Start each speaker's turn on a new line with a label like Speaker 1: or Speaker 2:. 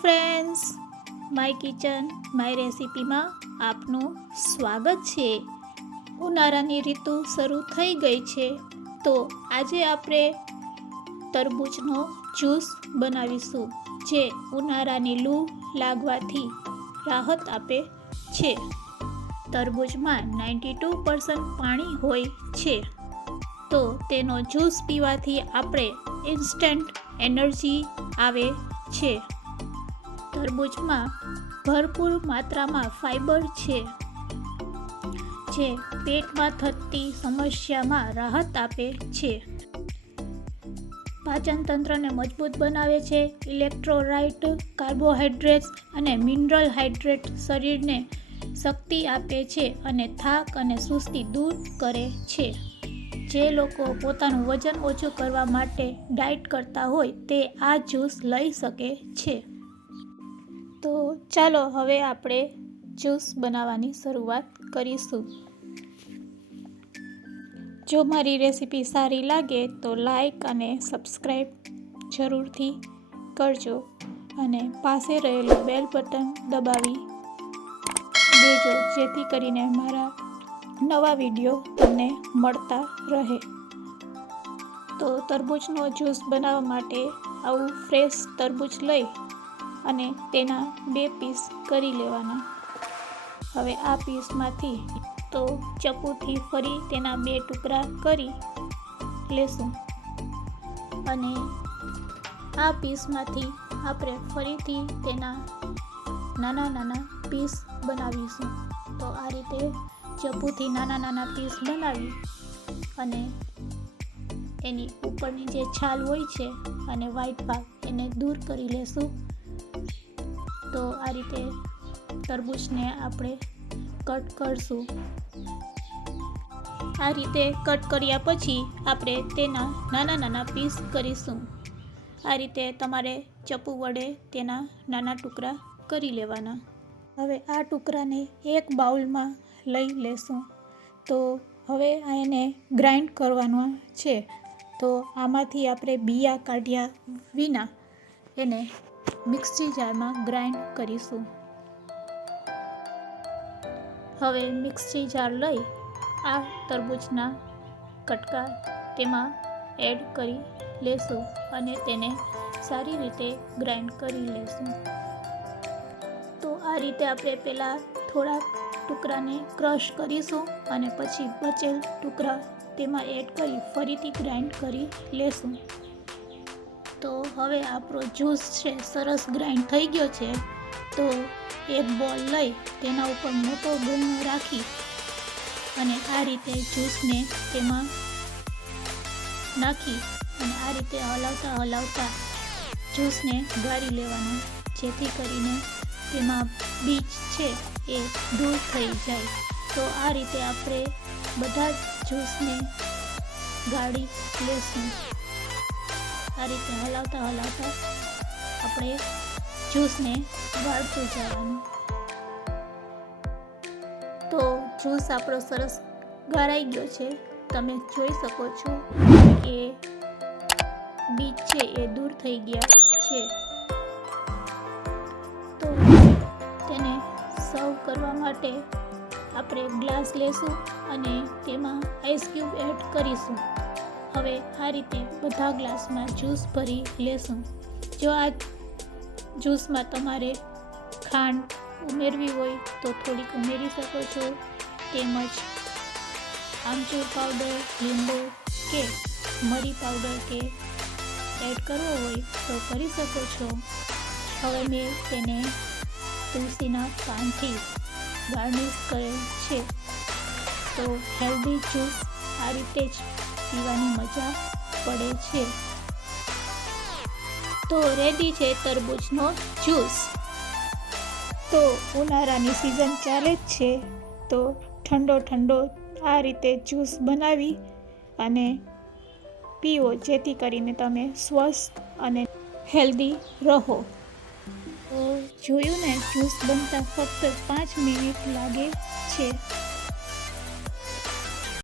Speaker 1: Friends my kitchen my રેસિપીમાં આપનું સ્વાગત છે. ઉનાળાની ઋતુ શરૂ થઈ ગઈ છે. તો આજે આપણે તરબૂચનો જ્યુસ બનાવીશું, જે ઉનાળાની લૂ લાગવાથી રાહત આપે છે. તરબૂચમાં નાઇન્ટી ટુ પર્સન્ટ પાણી હોય છે. તો તેનો જ્યુસ પીવાથી આપણે ઇન્સ્ટન્ટ એનર્જી આવે છે. તરબૂચમાં ભરપૂર માત્રામાં ફાઈબર છે, જે પેટમાં થતી સમસ્યામાં રાહત આપે છે. પાચનતંત્રને મજબૂત બનાવે છે. ઇલેક્ટ્રોલાઇટ કાર્બોહાઈડ્રેટ્સ અને મિનરલ હાઇડ્રેટ શરીરને શક્તિ આપે છે અને થાક અને સુસ્તી દૂર કરે છે. જે લોકો પોતાનું વજન ઓછું કરવા માટે ડાયટ કરતા હોય, તે આ જ્યુસ લઈ શકે છે. તો ચાલો હવે આપણે જ્યુસ બનાવવાની શરૂઆત કરીશું. જો મારી રેસીપી સારી લાગે તો લાઈક અને સબસ્ક્રાઈબ જરૂરથી કરજો અને પાસે રહેલું બેલ બટન દબાવી દેજો, જેથી કરીને મારા નવા વીડિયો તમને મળતા રહે. તો તરબૂચનો જ્યુસ બનાવવા માટે આવું ફ્રેશ તરબૂચ લઈ અને તેના બે પીસ કરી લેવાના. હવે આ પીસમાંથી તો ચપ્પુથી ફરી તેના બે ટુકડા કરી લેશું. અને આ પીસમાંથી આપણે ફરીથી તેના નાના નાના પીસ બનાવીશું. તો આ રીતે ચપ્પુથી નાના નાના પીસ બનાવી અને એની ઉપરની જે છાલ હોય છે અને વ્હાઈટ ભાગ એને દૂર કરી લેશું. તો આ રીતે તરબૂચને આપણે કટ કરશું. આ રીતે કટ કર્યા પછી આપણે તેના નાના નાના પીસ કરીશું. આ રીતે તમારે ચપ્પુ વડે તેના નાના ટુકડા કરી લેવાના. હવે આ ટુકડાને એક બાઉલમાં લઈ લેશું. તો હવે આ એને ગ્રાઇન્ડ કરવાનો છે. તો આમાંથી આપણે બિયા કાઢ્યા વિના એને મિક્સી જારમાં ગ્રાઇન્ડ કરીશું. હવે મિક્સી જાર લઈ આ તરબૂચના કટકા તેમાં એડ કરી લેશું અને તેને સારી રીતે ગ્રાઇન્ડ કરી લેશું. તો આ રીતે આપણે પહેલાં થોડાક ટુકડાને ક્રશ કરીશું અને પછી બચેલ ટુકડા તેમાં એડ કરી ફરીથી ગ્રાઇન્ડ કરી લેશું. તો હવે આપણો જ્યુસ છે, સરસ ગ્રાઇન્ડ થઈ ગયો છે, તો એક બોલ લઈ તેના ઉપર મોટો ગુણનો રાખી અને આ રીતે જ્યુસને તેમાં નાખી અને આ રીતે હલાવતા હલાવતા જ્યુસને ગાળી લેવાનું. જેથી કરીને તેમાં બીજ છે એ દૂર થઈ જાય. તો આ રીતે આપણે બધા જ જ્યુસને ગાળી લેશું. આ રીતે હલાવતા હલાવતા આપણે જ્યુસને વાળતું જવાનું. તો જ્યુસ આપણો સરસ ગાળાઈ ગયો છે. તમે જોઈ શકો છો કે બીજ છે એ દૂર થઈ ગયા છે. તો તેને સર્વ કરવા માટે આપણે ગ્લાસ લેશું અને તેમાં આઈસ ક્યુબ એડ કરીશું. હવે આ રીતે બધા ગ્લાસમાં જ્યુસ ભરી લેશું. જો આ જ્યુસમાં તમારે ખાંડ ઉમેરવી હોય તો થોડીક ઉમેરી શકો છો, તેમજ આમચૂર પાવડર, લીંબુ કે મરી પાવડર કે એડ કરવો હોય તો કરી શકો છો. હવે મેં તેને તુલસીના પાનથી ગાર્નિશ કરેલ છે. તો હેલ્ધી જ્યુસ આ રીતે જ પીવાની મજા પડે છે. તો રેડી છે તરબૂચનો જ્યુસ તો ઉનાળાની સિઝન ચાલે જ છે. તો ઠંડો ઠંડો આ રીતે જ્યુસ બનાવી અને પીવો, જેથી કરીને તમે સ્વસ્થ અને હેલ્ધી રહો. તો જોયું ને જ્યુસ બનતા ફક્ત પાંચ મિનિટ લાગે છે.